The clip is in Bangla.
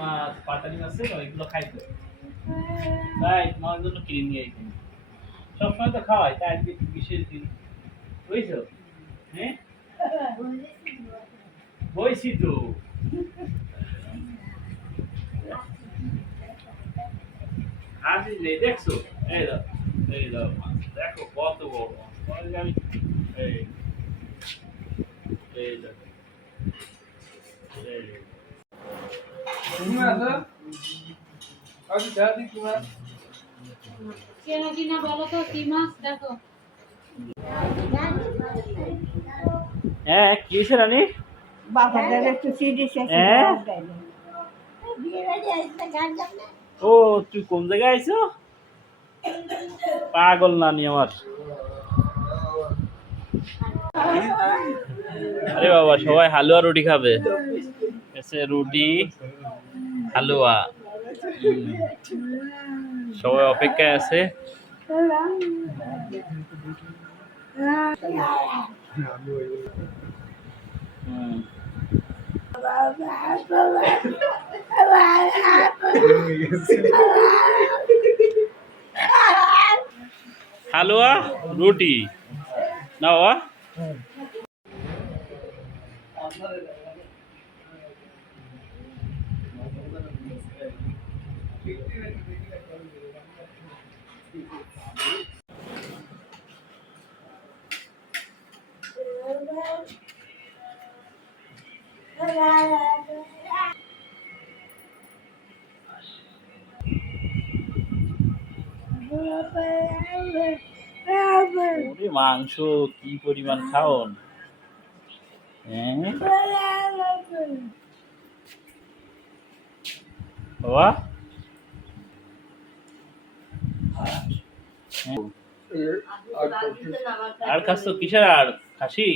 মাছ পাটালি আছে এগুলো খাইতো তাই তোমার জন্য কিনে নিয়ে আইছি সবসময় তো খাওয়াই তাই আজকে একটু বিশেষ দিন বুঝছো হ্যাঁ বইছি তো আসিস নেই দেখছো এই দাও দেখো কত বড় আমি এই এই দেখো এই কেন কিনা বলো তো কি মাছ দেখো হ্যাঁ কি হয়েছে রানী বাবাদের একটু সিডি শেষ ও তুই কোন জায়গায় আইছো পাগল নানি আমার আরে বাবা সবাই হালুয়া রুটি খাবে এসে রুটি হালুয়া সবাই অপেক্ষায় আছে হালুয়া রুটি না বাবা মাংস কি পরিমাণ খাওন বাবা আর খাস তো কিসের আর খাসি